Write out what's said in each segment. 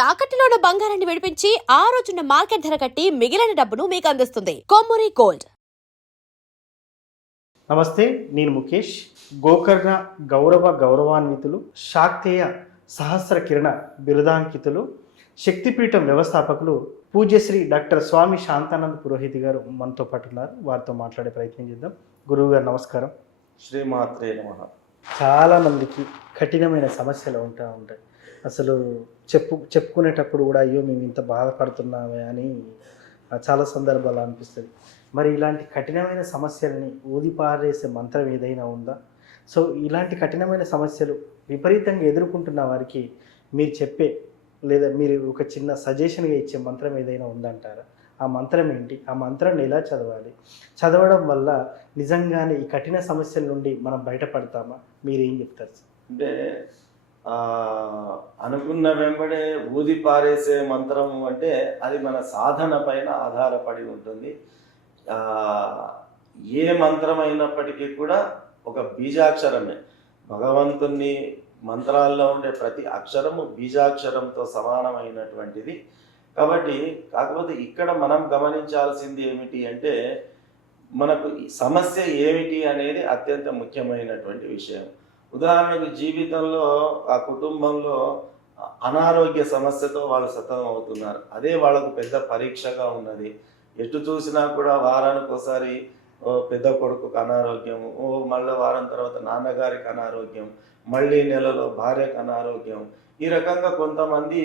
తాకట్టులో ఉన్న బంగారాన్ని విడిపించి ఆ రోజున్న మార్కెట్ ధర కట్టి మిగిలిన డబ్బును మీకు అందిస్తుంది కొమ్మూరి గోల్డ్. నమస్తే, నేను ముఖేష్. గోకర్ణ గౌరవాన్వితులు, శాక్తేయ సహస్ర కిరణ బిరుదాంకితులు, శక్తిపీఠం వ్యవస్థాపకులు పూజ్యశ్రీ డాక్టర్ స్వామి శాంతానంద పురోహిత్ గారు మనతో పాటు ఉన్నారు. వారితో మాట్లాడే ప్రయత్నం చేద్దాం. గురువు గారు నమస్కారం. శ్రీమాత్రే నమః. చాలామందికి కఠినమైన సమస్యలు ఉంటాయి. అసలు చెప్పుకునేటప్పుడు కూడా అయ్యో మేము ఇంత బాధపడుతున్నామే అని చాలా సందర్భాలు అనిపిస్తుంది. మరి ఇలాంటి కఠినమైన సమస్యలని ఊదిపారేసే మంత్రం ఏదైనా ఉందా? సో ఇలాంటి కఠినమైన సమస్యలు విపరీతంగా ఎదుర్కొంటున్న వారికి మీరు చెప్పే లేదా మీరు ఒక చిన్న సజెషన్గా ఇచ్చే మంత్రం ఏదైనా ఉందంటారా? ఆ మంత్రం ఏంటి? ఆ మంత్రాన్ని ఎలా చదవాలి? చదవడం వల్ల నిజంగానే ఈ కఠిన సమస్యల నుండి మనం బయటపడతామా? మీరేం చెప్తారు? అంటే అనుకున్న వెంబడే ఊది పారేసే మంత్రం అంటే అది మన సాధన పైన ఆధారపడి ఉంటుంది. ఏ మంత్రం అయినప్పటికీ కూడా ఒక బీజాక్షరమే. భగవంతుని మంత్రాల్లో ఉండే ప్రతి అక్షరము బీజాక్షరంతో సమానమైనటువంటిది. కాబట్టి కాకపోతే ఇక్కడ మనం గమనించాల్సింది ఏమిటి అంటే మనకు సమస్య ఏమిటి అనేది అత్యంత ముఖ్యమైనటువంటి విషయం. ఉదాహరణకు జీవితంలో ఆ కుటుంబంలో అనారోగ్య సమస్యతో వాళ్ళు సతమతం అవుతున్నారు. అదే వాళ్ళకు పెద్ద పరీక్షగా ఉన్నది. ఎటు చూసినా కూడా వారానికి ఒకసారి పెద్ద కొడుకుకు అనారోగ్యం, మళ్ళీ వారం తర్వాత నాన్నగారికి అనారోగ్యం, మళ్ళీ నెలలో భార్యకు అనారోగ్యం. ఈ రకంగా కొంతమంది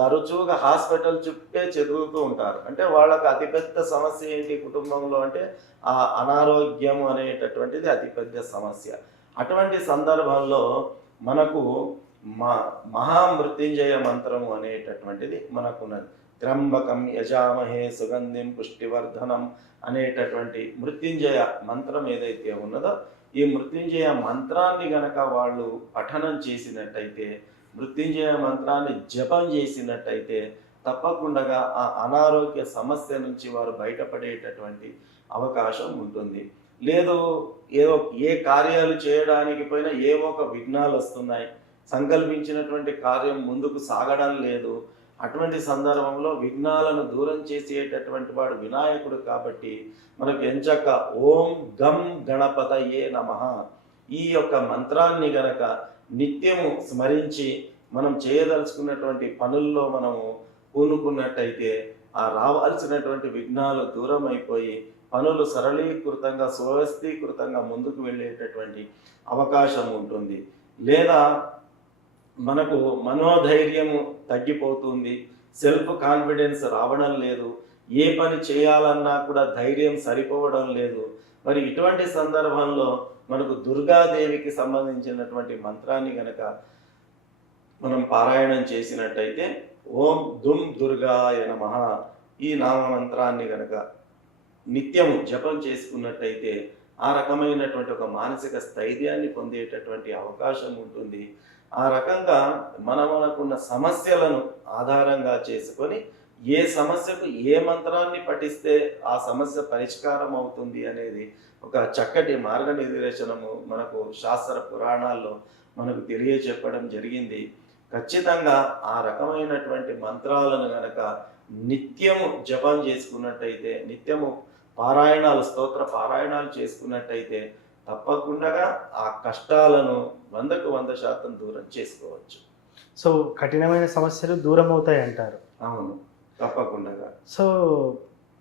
తరచుగా హాస్పిటల్ చుట్టే తిరుగుతూ ఉంటారు. అంటే వాళ్ళకి అతిపెద్ద సమస్య ఏంటి కుటుంబంలో అంటే ఆ అనారోగ్యం అనేటటువంటిది అతిపెద్ద సమస్య. అటువంటి సందర్భంలో మనకు మహామృత్యుంజయ మంత్రము అనేటటువంటిది మనకున్నది. త్ర్యంబకం యజామహే సుగంధిం పుష్టివర్ధనం అనేటటువంటి మృత్యుంజయ మంత్రం ఏదైతే ఉన్నదో ఈ మృత్యుంజయ మంత్రాన్ని గనక వాళ్ళు పఠనం చేసినట్టయితే, మృత్యుంజయ మంత్రాన్ని జపం చేసినట్టయితే తప్పకుండా ఆ అనారోగ్య సమస్య నుంచి వారు బయటపడేటటువంటి అవకాశం ఉంటుంది. లేదు ఏ కార్యాలు చేయడానికి పోయినా ఏవో ఒక విఘ్నాలు వస్తున్నాయి, సంకల్పించినటువంటి కార్యం ముందుకు సాగడం లేదు. అటువంటి సందర్భంలో విఘ్నాలను దూరం చేసేటటువంటి వాడు వినాయకుడు. కాబట్టి మనకు ఎంచక్క ఓం గం గణపతయే నమః ఈ యొక్క మంత్రాన్ని గనక నిత్యము స్మరించి మనం చేయదలుచుకున్నటువంటి పనుల్లో మనము పూనుకున్నట్టయితే ఆ రావాల్సినటువంటి విఘ్నాలు దూరం అయిపోయి పనులు సరళీకృతంగా సువ్యవస్థీకృతంగా ముందుకు వెళ్ళేటటువంటి అవకాశం ఉంటుంది. లేదా మనకు మనోధైర్యము తగ్గిపోతుంది, సెల్ఫ్ కాన్ఫిడెన్స్ రావడం లేదు, ఏ పని చేయాలన్నా కూడా ధైర్యం సరిపోవడం లేదు. మరి ఇటువంటి సందర్భంలో మనకు దుర్గాదేవికి సంబంధించినటువంటి మంత్రాన్ని గనక మనం పారాయణం చేసినట్టయితే ఓం దుమ్ దుర్గాయ నమః ఈ నామ మంత్రాన్ని గనక నిత్యము జపం చేసుకున్నట్టయితే ఆ రకమైనటువంటి ఒక మానసిక స్థైర్యాన్ని పొందేటటువంటి అవకాశం ఉంటుంది. ఆ రకంగా మనకున్న సమస్యలను ఆధారంగా చేసుకొని ఏ సమస్యకు ఏ మంత్రాన్ని పఠిస్తే ఆ సమస్య పరిష్కారం అవుతుంది అనేది ఒక చక్కటి మార్గనిర్దేశనము మనకు శాస్త్ర పురాణాల్లో మనకు తెలియచెప్పడం జరిగింది. ఖచ్చితంగా ఆ రకమైనటువంటి మంత్రాలను గనక నిత్యము జపం చేసుకున్నట్టయితే, నిత్యము పారాయణాలు స్తోత్ర పారాయణాలు చేసుకున్నట్టయితే తప్పకుండా ఆ కష్టాలను 100% దూరం చేసుకోవచ్చు. సో కఠినమైన సమస్యలు దూరం అవుతాయి అంటారు. అవును, తప్పకుండా. సో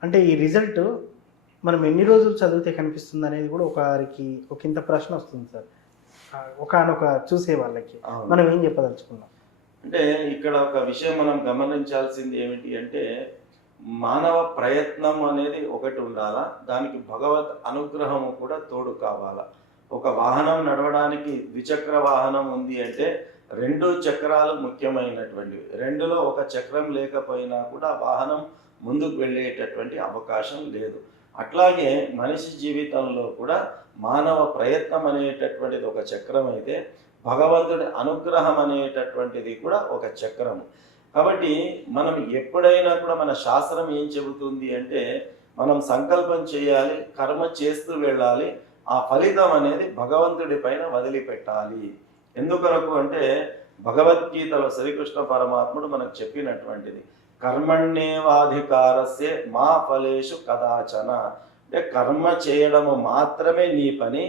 అంటే ఈ రిజల్ట్ మనం ఎన్ని రోజులు చదివితే కనిపిస్తుంది అనేది కూడా ఒక ఇంత ప్రశ్న వస్తుంది సార్. ఒకనొక చూసే వాళ్ళకి మనం ఏం చెప్పదలుచుకున్నాం అంటే ఇక్కడ ఒక విషయం మనం గమనించాల్సింది ఏమిటి అంటే మానవ ప్రయత్నం అనేది ఒకటి ఉండాలా, దానికి భగవత్ అనుగ్రహము కూడా తోడు కావాలా. ఒక వాహనం నడవడానికి ద్విచక్ర వాహనం ఉంది అంటే 2 చక్రాలు ముఖ్యమైనటువంటివి. 2లో ఒక చక్రం లేకపోయినా కూడా వాహనం ముందుకు వెళ్ళేటటువంటి అవకాశం లేదు. అట్లాగే మనిషి జీవితంలో కూడా మానవ ప్రయత్నం అనేటటువంటిది ఒక చక్రం అయితే భగవంతుడి అనుగ్రహం అనేటటువంటిది కూడా ఒక చక్రము. కాబట్టి మనం ఎప్పుడైనా కూడా మన శాస్త్రం ఏం చెబుతుంది అంటే మనం సంకల్పం చేయాలి, కర్మ చేస్తూ వెళ్ళాలి, ఆ ఫలితం అనేది భగవంతుడి పైన వదిలిపెట్టాలి. ఎందుకొరకు అంటే భగవద్గీతలో శ్రీకృష్ణ పరమాత్ముడు మనకు చెప్పినటువంటిది. కర్మణ్యేవాధికారస్య మా ఫలేషు కదాచన. అంటే కర్మ చేయడము మాత్రమే నీ పని,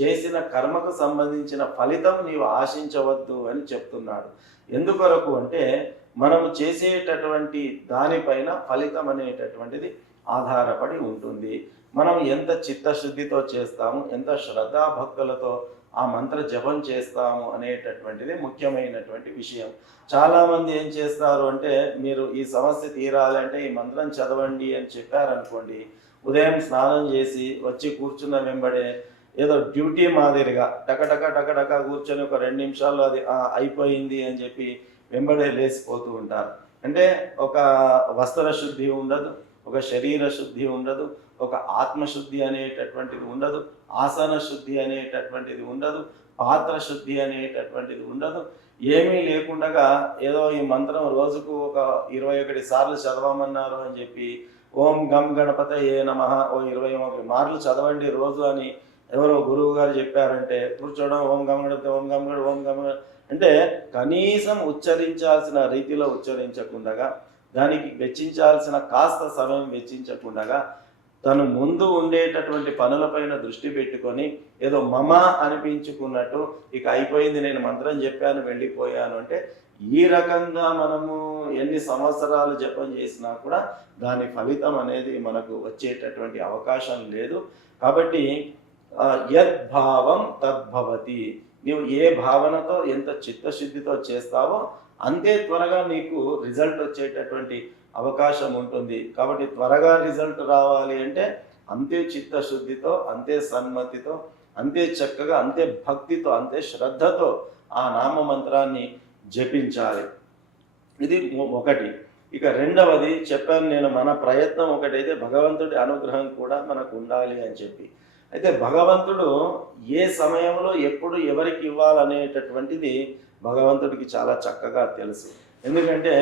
చేసిన కర్మకు సంబంధించిన ఫలితం నీవు ఆశించవద్దు అని చెప్తున్నాడు. ఎందుకొరకు అంటే మనము చేసేటటువంటి దానిపైన ఫలితం అనేటటువంటిది ఆధారపడి ఉంటుంది. మనం ఎంత చిత్తశుద్ధితో చేస్తాము, ఎంత శ్రద్ధాభక్తులతో ఆ మంత్ర జపం చేస్తాము అనేటటువంటిది ముఖ్యమైనటువంటి విషయం. చాలామంది ఏం చేస్తారు అంటే, మీరు ఈ సమస్య తీరాలంటే ఈ మంత్రం చదవండి అని చెప్పారనుకోండి, ఉదయం స్నానం చేసి వచ్చి కూర్చున్న వెంబడే ఏదో డ్యూటీ మాదిరిగా టకటక టకటక కూర్చొని ఒక 2 నిమిషాల్లో అది అయిపోయింది అని చెప్పి వెంబడే లేచిపోతూ ఉంటారు. అంటే ఒక వస్త్ర శుద్ధి ఉండదు, ఒక శరీర శుద్ధి ఉండదు, ఒక ఆత్మశుద్ధి అనేటటువంటిది ఉండదు, ఆసన శుద్ధి అనేటటువంటిది ఉండదు, పాత్ర శుద్ధి అనేటటువంటిది ఉండదు. ఏమీ లేకుండా ఏదో ఈ మంత్రం రోజుకు ఒక 21 సార్లు చదవమన్నారు అని చెప్పి ఓం గం గణపతయే నమః ఓ 21 మార్లు చదవండి రోజు అని ఎవరో గురువు గారు చెప్పారంటే కూర్చోవడం, ఓం గం గణపతి ఓం గం గణ ఓం గం అంటే కనీసం ఉచ్చరించాల్సిన రీతిలో ఉచ్చరించకుండా, దానికి వెచ్చించాల్సిన కాస్త సమయం వెచ్చించకుండా తను ముందు ఉండేటటువంటి పనులపైన దృష్టి పెట్టుకొని ఏదో మమ అనిపించుకున్నట్టు ఇక అయిపోయింది, నేను మంత్రం చెప్పాను వెళ్ళిపోయాను అంటే, ఈ రకంగా మనము ఎన్ని సంవత్సరాలు జపం చేసినా కూడా దాని ఫలితం అనేది మనకు వచ్చేటటువంటి అవకాశం లేదు. కాబట్టి యద్భావం తద్భవతి. నీవు ఏ భావనతో ఎంత చిత్తశుద్ధితో చేస్తావో అంతే త్వరగా నీకు రిజల్ట్ వచ్చేటటువంటి అవకాశం ఉంటుంది. కాబట్టి త్వరగా రిజల్ట్ రావాలి అంటే అంతే చిత్తశుద్ధితో, అంతే సన్మతితో, అంతే చక్కగా, అంతే భక్తితో, అంతే శ్రద్ధతో ఆ నామ మంత్రాన్ని జపించాలి. ఇది ఒకటి. ఇక రెండవది చెప్పాను నేను, మన ప్రయత్నం ఒకటైతే భగవంతుడి అనుగ్రహం కూడా మనకు ఉండాలి అని చెప్పి. అయితే భగవంతుడు ఏ సమయంలో ఎప్పుడు ఎవరికి ఇవ్వాలనేటటువంటిది భగవంతుడికి చాలా చక్కగా తెలుసు. ఎందుకంటే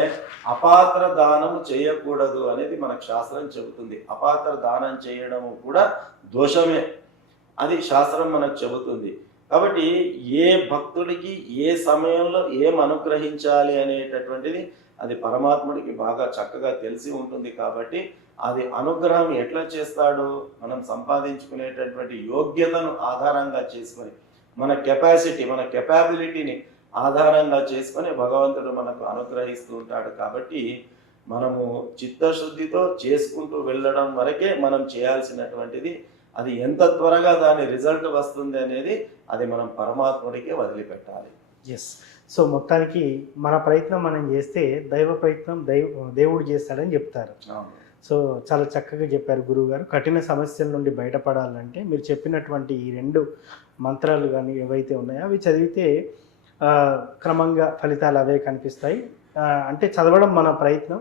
అపాత్ర దానం చేయకూడదు అనేది మనకు శాస్త్రం చెబుతుంది. అపాత్ర దానం చేయడము కూడా దోషమే, అది శాస్త్రం మనకు చెబుతుంది. కాబట్టి ఏ భక్తుడికి ఏ సమయంలో ఏం అనుగ్రహించాలి అనేటటువంటిది అది పరమాత్ముడికి బాగా చక్కగా తెలిసి ఉంటుంది. కాబట్టి అది అనుగ్రహం ఎట్లా చేస్తాడు, మనం సంపాదించుకునేటటువంటి యోగ్యతను ఆధారంగా చేసుకొని, మన కెపాసిటీ, మన కెపాబిలిటీని ఆధారంగా చేసుకొని భగవంతుడు మనకు అనుగ్రహిస్తూ ఉంటాడు. కాబట్టి మనము చిత్తశుద్ధితో చేసుకుంటూ వెళ్ళడం వరకే మనం చేయాల్సినటువంటిది. అది ఎంత త్వరగా దాని రిజల్ట్ వస్తుంది అనేది అది మనం పరమాత్ముడికే వదిలిపెట్టాలి. ఎస్. సో మొత్తానికి మన ప్రయత్నం మనం చేస్తే దైవ ప్రయత్నం దేవుడు చేస్తాడని చెప్తారు. సో చాలా చక్కగా చెప్పారు గురువుగారు. కఠిన సమస్యల నుండి బయటపడాలంటే మీరు చెప్పినటువంటి ఈ 2 మంత్రాలు కానీ ఏవైతే ఉన్నాయో అవి చదివితే క్రమంగా ఫలితాలు అవే కనిపిస్తాయి. అంటే చదవడం మన ప్రయత్నం,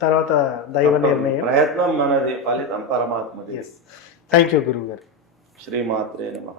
తర్వాత దైవ నిర్ణయం. ప్రయత్నం మనది, ఫలితం పరమాత్మది. థ్యాంక్ యూ గురువుగారు. శ్రీమాత్రే నమః.